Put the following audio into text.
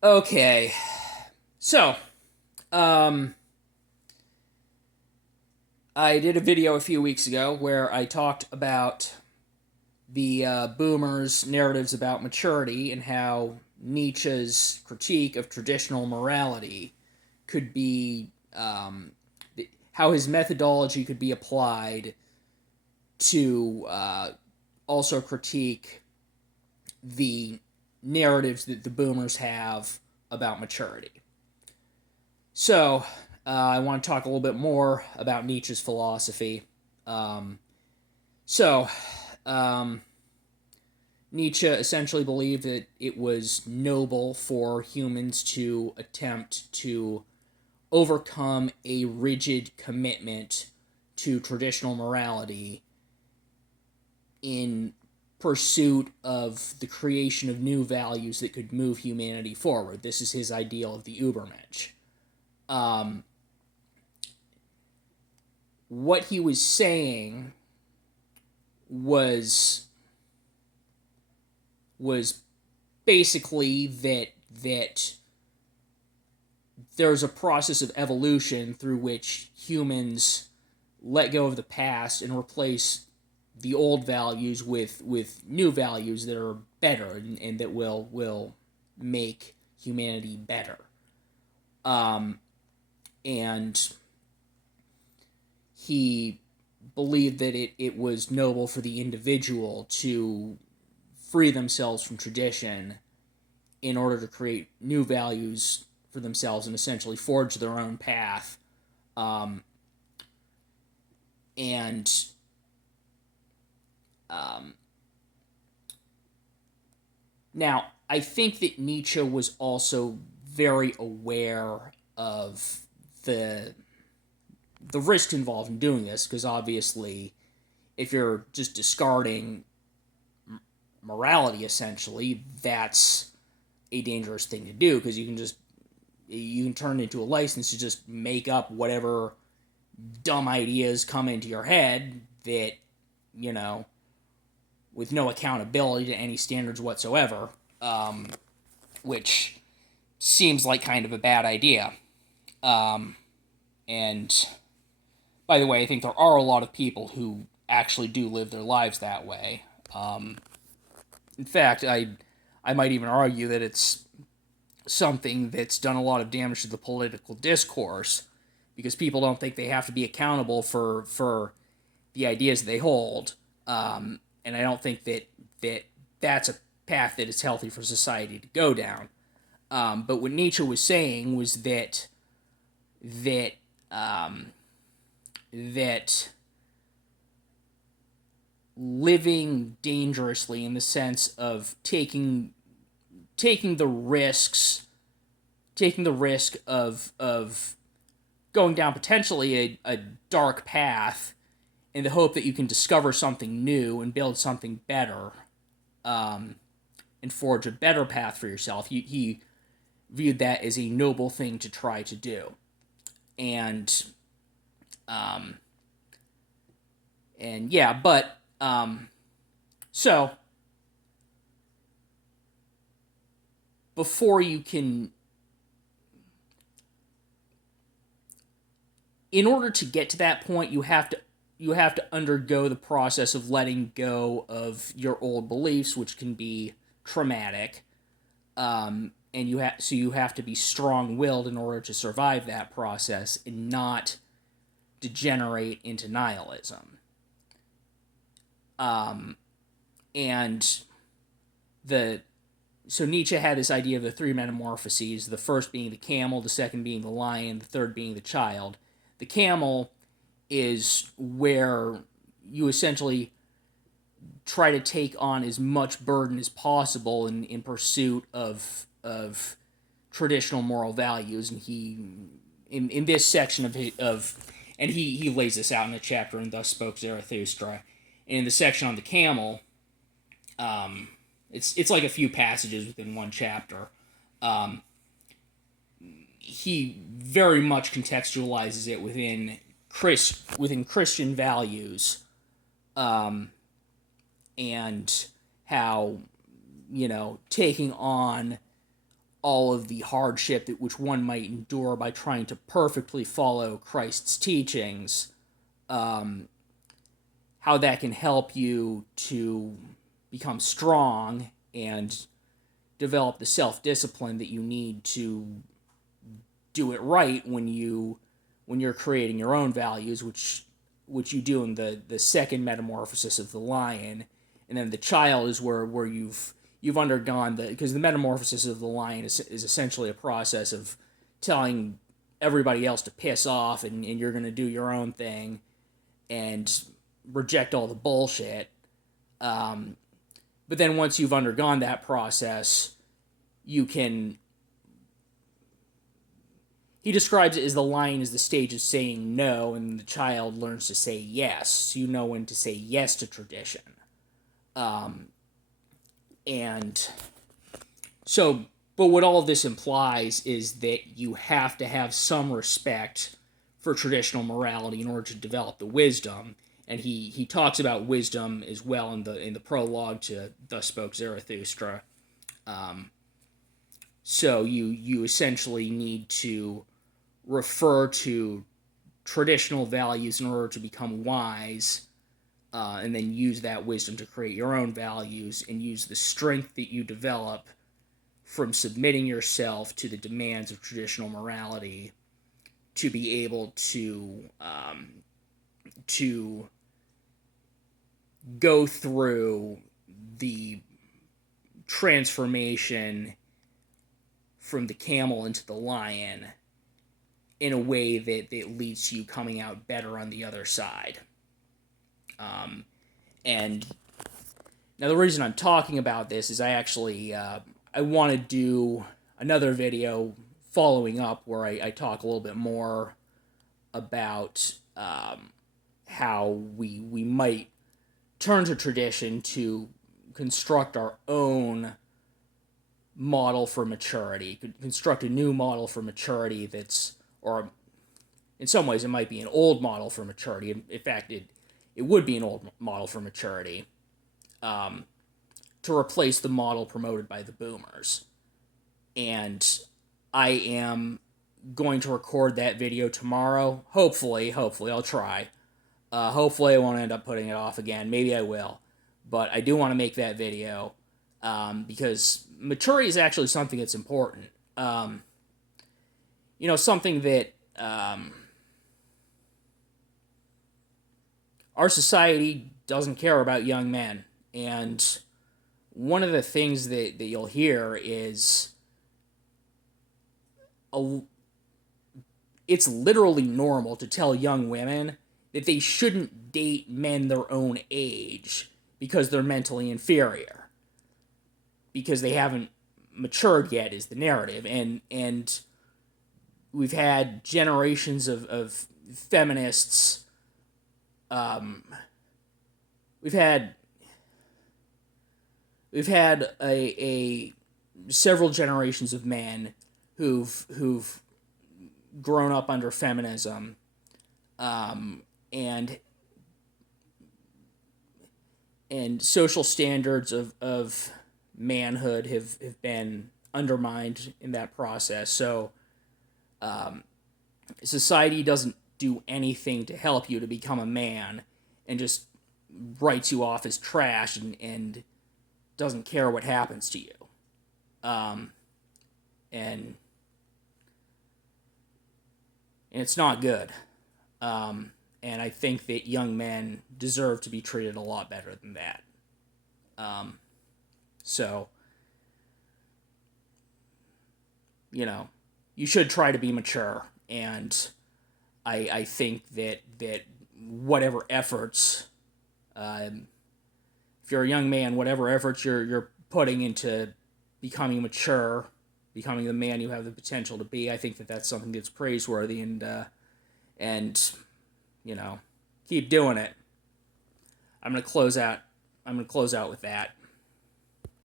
Okay, so um, I did a video a few weeks ago where I talked about the boomers' narratives about maturity and how Nietzsche's critique of traditional morality could be, how his methodology could be applied to also critique the narratives that the boomers have about maturity. So, I want to talk a little bit more about Nietzsche's philosophy. Um, so, um, Nietzsche essentially believed that it was noble for humans to attempt to overcome a rigid commitment to traditional morality in pursuit of the creation of new values that could move humanity forward. This is his ideal of the Übermensch. Um, what he was saying was was basically that there's a process of evolution through which humans let go of the past and replace the old values with new values that are better and that will make humanity better. Um, and he believed that it was noble for the individual to free themselves from tradition in order to create new values for themselves and essentially forge their own path. Um, and um, Now, I think that Nietzsche was also very aware of the the risk involved in doing this, because obviously, if you're just discarding morality, essentially, that's a dangerous thing to do, because you can turn it into a license to just make up whatever dumb ideas come into your head that, you know, with no accountability to any standards whatsoever, which seems like kind of a bad idea. Um, and by the way, I think there are a lot of people who actually do live their lives that way. In fact, I might even argue that it's something that's done a lot of damage to the political discourse, because people don't think they have to be accountable for the ideas they hold, and I don't think that that's a path that is healthy for society to go down. But what Nietzsche was saying was that um, that living dangerously, in the sense of taking the risks, taking the risk of going down potentially a dark path in the hope that you can discover something new and build something better, um, and forge a better path for yourself. He viewed that as a noble thing to try to do, and um, yeah, but so before you can, in order to get to that point, you have to undergo the process of letting go of your old beliefs, which can be traumatic. And you have to be strong-willed in order to survive that process and not degenerate into nihilism. Um, and the so Nietzsche had this idea of the three metamorphoses: the first being the camel, the second being the lion, the third being the child. The camel is where you essentially try to take on as much burden as possible in pursuit of traditional moral values. And in this section and he lays this out in a chapter in Thus Spoke Zarathustra. And in the section on the camel, um, it's like a few passages within one chapter. Um, he very much contextualizes it within Christian values, um, and how, taking on all of the hardship that which one might endure by trying to perfectly follow Christ's teachings, how that can help you to become strong and develop the self-discipline that you need to do it right when you're creating your own values, which you do in the second metamorphosis of the lion. And then the child is where you've undergone because the metamorphosis of the lion is essentially a process of telling everybody else to piss off, and you're going to do your own thing and reject all the bullshit. But then once you've undergone that process, you can. He describes it as the lion is the stage of saying no, and the child learns to say yes. So you know when to say yes to tradition. And so, but what all of this implies is that you have to have some respect for traditional morality in order to develop the wisdom. And he talks about wisdom as well in the prologue to Thus Spoke Zarathustra. So you essentially need to refer to traditional values in order to become wise, and then use that wisdom to create your own values, and use the strength that you develop from submitting yourself to the demands of traditional morality to be able to go through the transformation from the camel into the lion in a way that leads to you coming out better on the other side. And now the reason I'm talking about this is I actually I want to do another video following up where I talk a little bit more about how we might turn to tradition to construct our own model for maturity, construct a new model for maturity that's, or in some ways it might be an old model for maturity. In fact, it would be an old model for maturity, to replace the model promoted by the boomers. And I am going to record that video tomorrow. Hopefully I'll try. Hopefully I won't end up putting it off again. Maybe I will. But I do want to make that video, because maturity is actually something that's important. Something that our society doesn't care about young men. And one of the things that you'll hear is it's literally normal to tell young women that they shouldn't date men their own age because they're mentally inferior, because they haven't matured yet, is the narrative. And we've had generations of feminists. We've had a several generations of men who've grown up under feminism, and social standards of manhood have been undermined in that process. So society doesn't do anything to help you to become a man, and just writes you off as trash, and doesn't care what happens to you. And it's not good. And I think that young men deserve to be treated a lot better than that. So, you should try to be mature. And I think that whatever efforts, if you're a young man, whatever efforts you're putting into becoming mature, becoming the man you have the potential to be, I think that that's something that's praiseworthy, and keep doing it. I'm gonna close out with that.